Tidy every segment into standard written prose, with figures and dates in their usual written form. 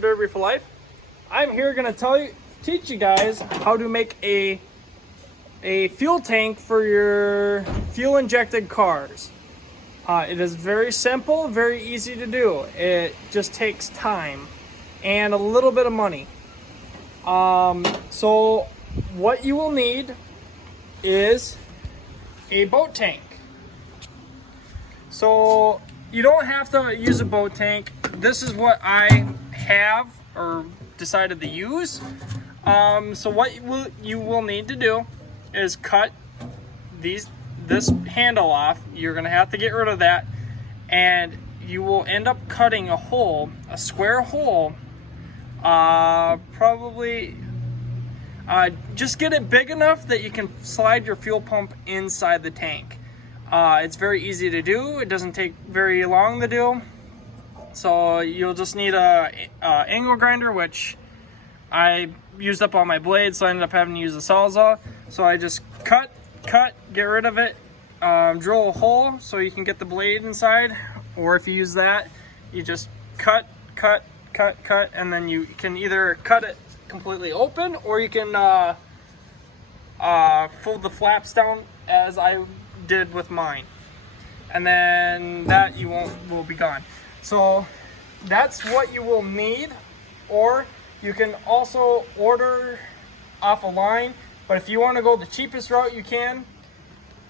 Derby for Life. I'm here going to teach you guys how to make a fuel tank for your fuel injected cars. It is very simple, very easy to do. It just takes time and a little bit of money. So what you will need is a boat tank. So you don't have to use a boat tank. This is what I have or decided to use. So what you will need to do is cut this handle off. You're gonna have to get rid of that, and you will end up cutting a square hole. Probably just get it big enough that you can slide your fuel pump inside the tank. It's very easy to do. It doesn't take very long to do. So you'll just need a angle grinder, which I used up all my blades, so I ended up having to use a sawzall. So I just cut, get rid of it, drill a hole so you can get the blade inside. Or if you use that, you just cut, and then you can either cut it completely open, or you can fold the flaps down as I did with mine, and then that will be gone. So that's what you will need. Or you can also order off a line, but if you want to go the cheapest route, you can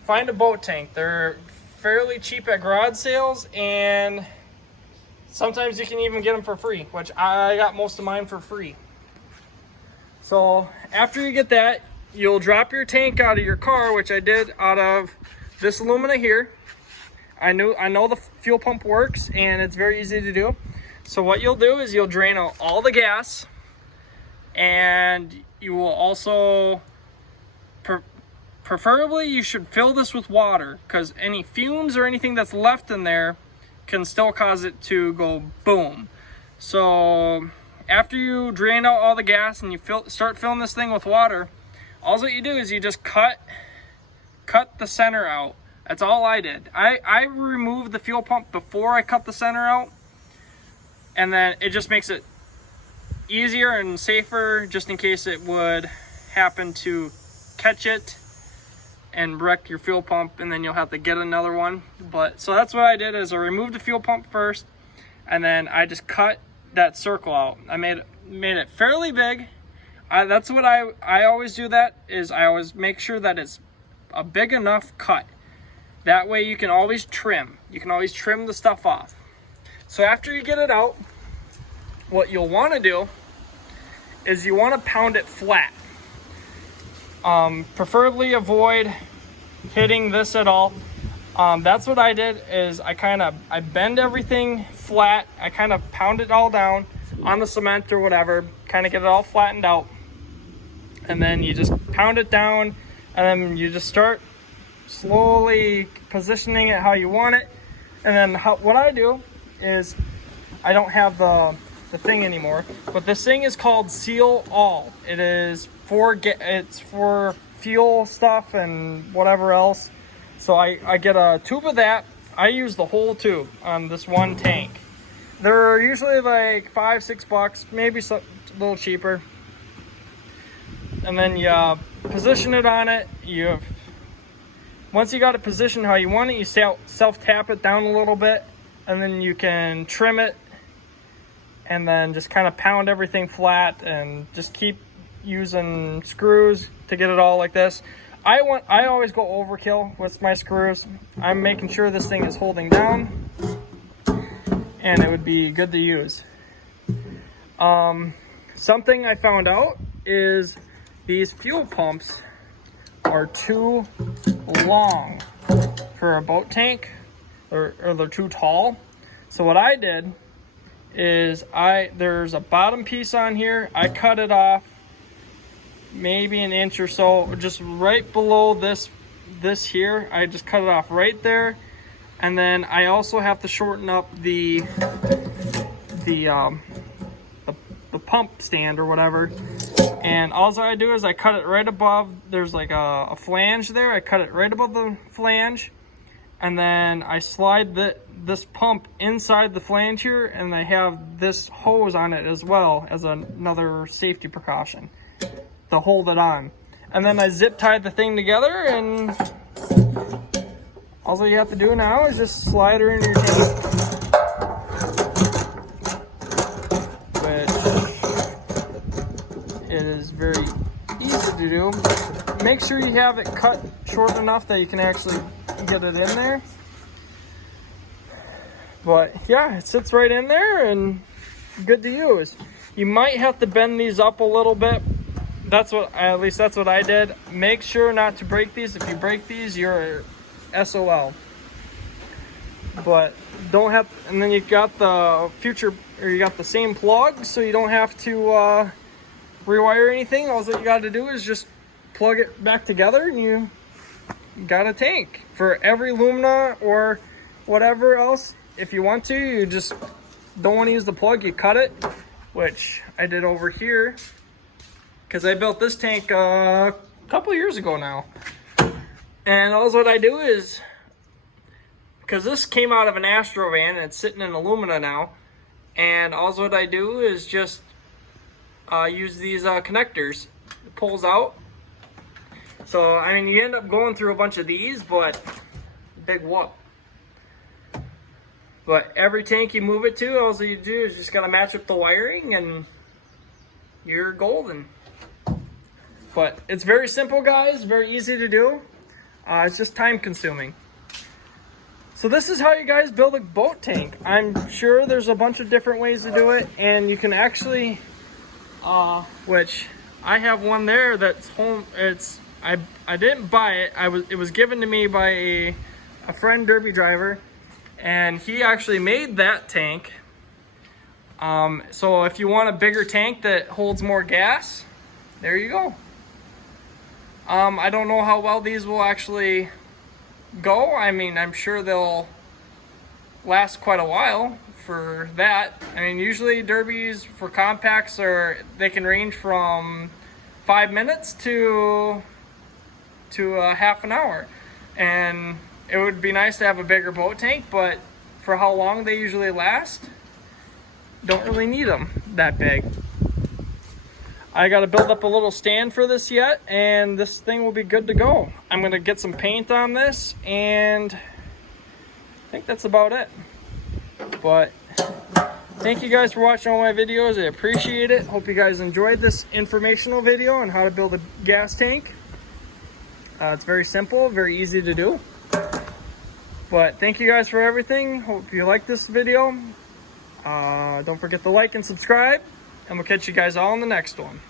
find a boat tank. They're fairly cheap at garage sales, and sometimes you can even get them for free, which I got most of mine for free. So after you get that, you'll drop your tank out of your car, which I did out of this alumina here. I know the fuel pump works, and it's very easy to do. So what you'll do is you'll drain out all the gas, and you will also preferably you should fill this with water, because any fumes or anything that's left in there can still cause it to go boom. So after you drain out all the gas and you start filling this thing with water, all that you do is you just cut the center out. That's all I did. I removed the fuel pump before I cut the center out, and then it just makes it easier and safer, just in case it would happen to catch it and wreck your fuel pump, and then you'll have to get another one. But so that's what I did, is I removed the fuel pump first, and then I just cut that circle out. I made it fairly big. That's what I always do. That is, I always make sure that it's a big enough cut. That way you can always trim. You can always trim the stuff off. So after you get it out, what you'll want to do is you want to pound it flat. Preferably avoid hitting this at all. That's what I did, is I bend everything flat. I kind of pound it all down on the cement or whatever, kind of get it all flattened out. And then you just pound it down, and then you just start slowly positioning it how you want it. And then what I do is, I don't have the thing anymore, but this thing is called Seal All. It's for fuel stuff and whatever else. So I get a tube of that. I use the whole tube on this one tank. They're usually like $5-6, maybe a little cheaper. And then you position it on it. Once you got it positioned how you want it, you self-tap it down a little bit, and then you can trim it, and then just kind of pound everything flat, and just keep using screws to get it all like this. I always go overkill with my screws. I'm making sure this thing is holding down, and it would be good to use. Something I found out is these fuel pumps are too long for a boat tank, or they're too tall. So what I did is there's a bottom piece on here. I cut it off maybe an inch or so, just right below this here. I just cut it off right there. And then I also have to shorten up the pump stand or whatever. And all I do is I cut it right above. There's like a flange there. I cut it right above the flange, and then I slide this pump inside the flange here, and I have this hose on it as well as another safety precaution to hold it on. And then I zip tied the thing together, and all you have to do now is just slide her in your tank, which it is very easy to do. Make sure you have it cut short enough that you can actually get it in there. But yeah, it sits right in there and good to use. You might have to bend these up a little bit. That's what, at least that's what I did. Make sure not to break these. If you break these, you're SOL. But don't have, and then you got the you got the same plug, so you don't have to rewire anything. All that you got to do is just plug it back together, and you got a tank for every Lumina or whatever else. If you want to, you just don't want to use the plug, you cut it, which I did over here because I built this tank a couple years ago now. And all what I do is, because this came out of an Astro van and it's sitting in a Lumina now, and all what I do is just use these connectors. It pulls out. So I mean, you end up going through a bunch of these, but big whoop. But every tank you move it to, all you do is just gotta match up the wiring and you're golden. But it's very simple, guys, very easy to do. It's just time consuming. So this is how you guys build a boat tank. I'm sure there's a bunch of different ways to do it, and you can actually, which I have one there that's home. I didn't buy it. It was given to me by a friend derby driver. And he actually made that tank. So if you want a bigger tank that holds more gas, there you go. I don't know how well these will actually go. I mean, I'm sure they'll last quite a while for that. I mean, usually derbies for compacts they can range from 5 minutes to half an hour. And it would be nice to have a bigger boat tank, but for how long they usually last, don't really need them that big. I got to build up a little stand for this yet, and this thing will be good to go. I'm going to get some paint on this, and I think that's about it. But thank you guys for watching all my videos. I appreciate it. Hope you guys enjoyed this informational video on how to build a gas tank. It's very simple, very easy to do. But thank you guys for everything. Hope you like this video. Don't forget to like and subscribe, and we'll catch you guys all in the next one.